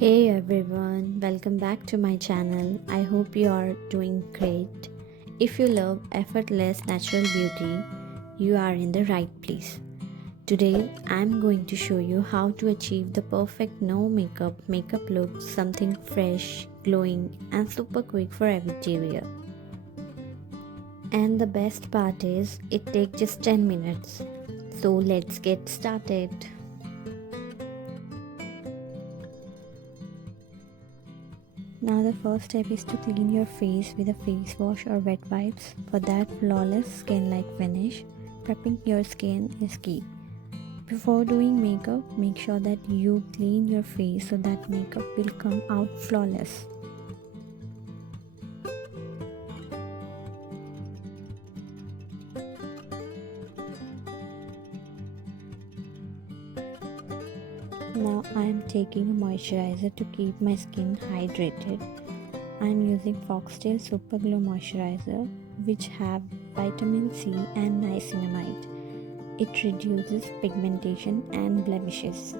Hey everyone, welcome back to my channel. I hope you are doing great. If you love effortless natural beauty, you are in the right place. Today, I'm going to show you how to achieve the perfect no makeup look, something fresh, glowing, and super quick for everyday wear. And the best part is, it takes just 10 minutes. So let's get started. Now the first step is to clean your face with a face wash or wet wipes. For that flawless skin-like finish, prepping your skin is key. Before doing makeup, make sure that you clean your face so that makeup will come out flawless. Now I am taking a moisturizer to keep my skin hydrated. I am using Foxtail Super Glow Moisturizer, which have vitamin C and niacinamide. It reduces pigmentation and blemishes.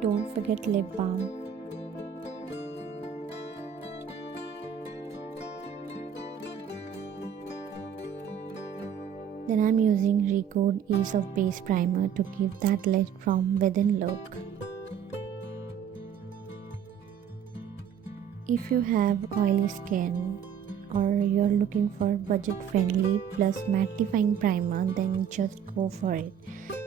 Don't forget lip balm. Then I'm using Recode Ease of Base Primer to give that lit from within look. If you have oily skin or you're looking for budget friendly plus mattifying primer, then just go for it.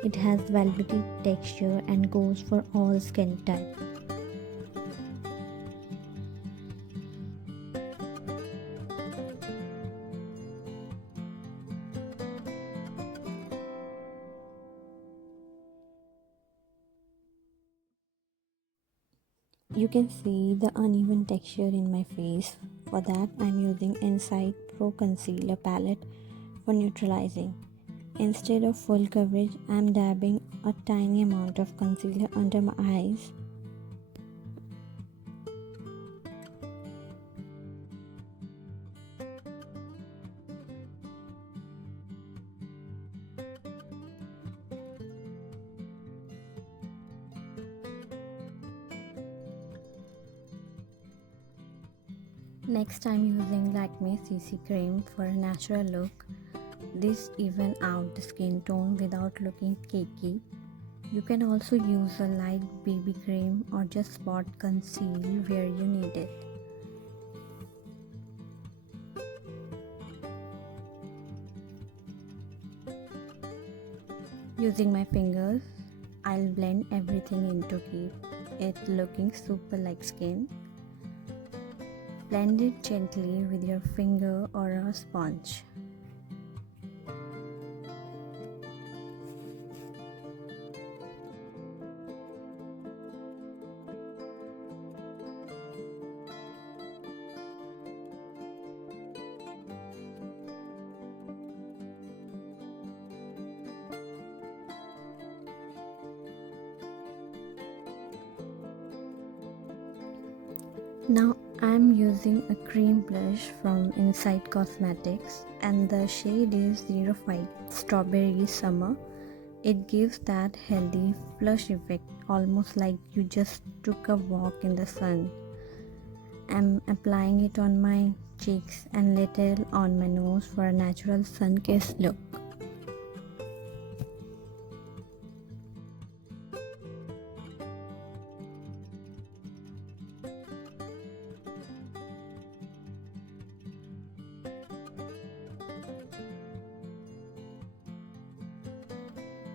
It has velvety texture and goes for all skin type. You can see the uneven texture in my face. For that, I'm using Insight Pro Concealer Palette for neutralizing. Instead of full coverage, I'm dabbing a tiny amount of concealer under my eyes. Next, I'm using Lakme CC Cream for a natural look. This even out the skin tone without looking cakey. You can also use a light BB cream or just spot conceal where you need it. Using my fingers, I'll blend everything in to keep it looking super like skin. Blend it gently with your finger or a sponge. Now I'm using a cream blush from Insight Cosmetics and the shade is 05 Strawberry Summer. It gives that healthy flush effect, almost like you just took a walk in the sun. I'm applying it on my cheeks and little on my nose for a natural sun-kissed look.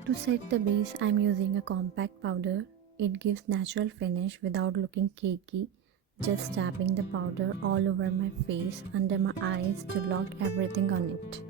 To set the base, I'm using a compact powder. It gives natural finish without looking cakey. Just tapping the powder all over my face, under my eyes to lock everything on it.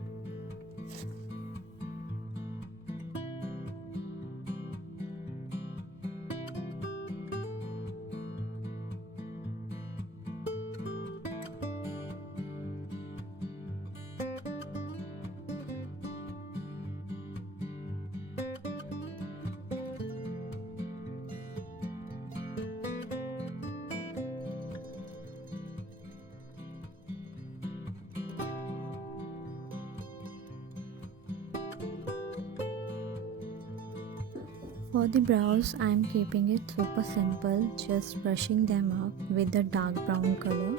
For the brows, I am keeping it super simple, just brushing them up with a dark brown color.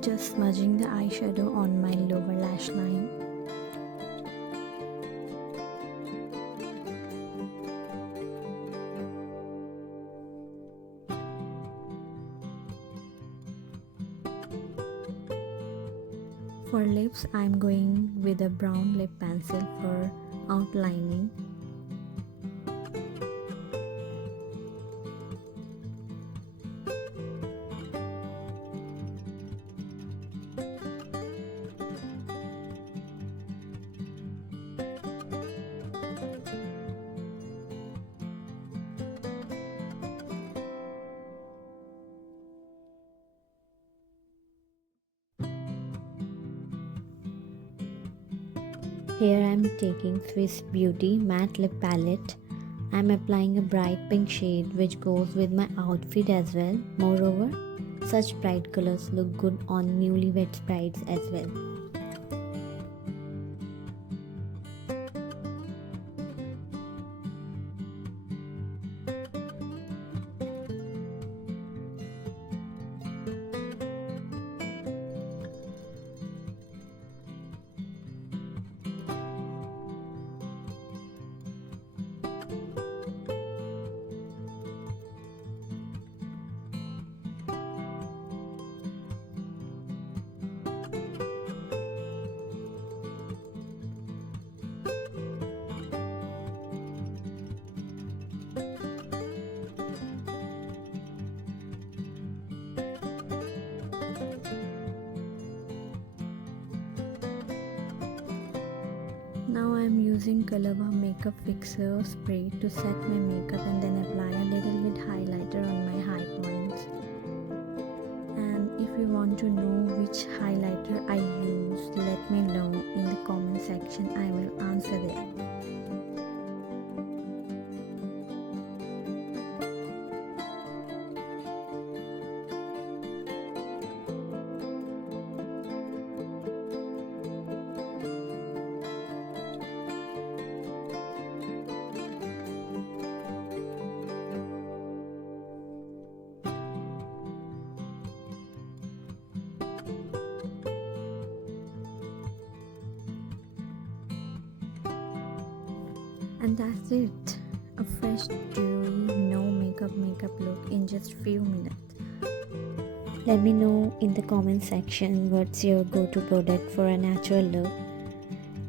Just smudging the eyeshadow on my lower lash line. For lips, I'm going with a brown lip pencil for outlining. Here I am taking Swiss Beauty Matte Lip Palette. I am applying a bright pink shade which goes with my outfit as well. Moreover, such bright colors look good on newlywed brides as well. Now I am using Colorbar Makeup Fixer spray to set my makeup and then apply a little bit highlighter on my high points. And if you want to know which highlighter I use, let me know in the comment section. I will answer there. And that's it. A fresh, dewy, no makeup look in just few minutes. Let me know in the comment section what's your go-to product for a natural look.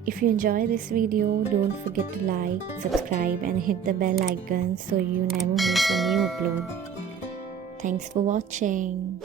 If you enjoy this video, don't forget to like, subscribe and hit the bell icon so you never miss a new upload. Thanks for watching.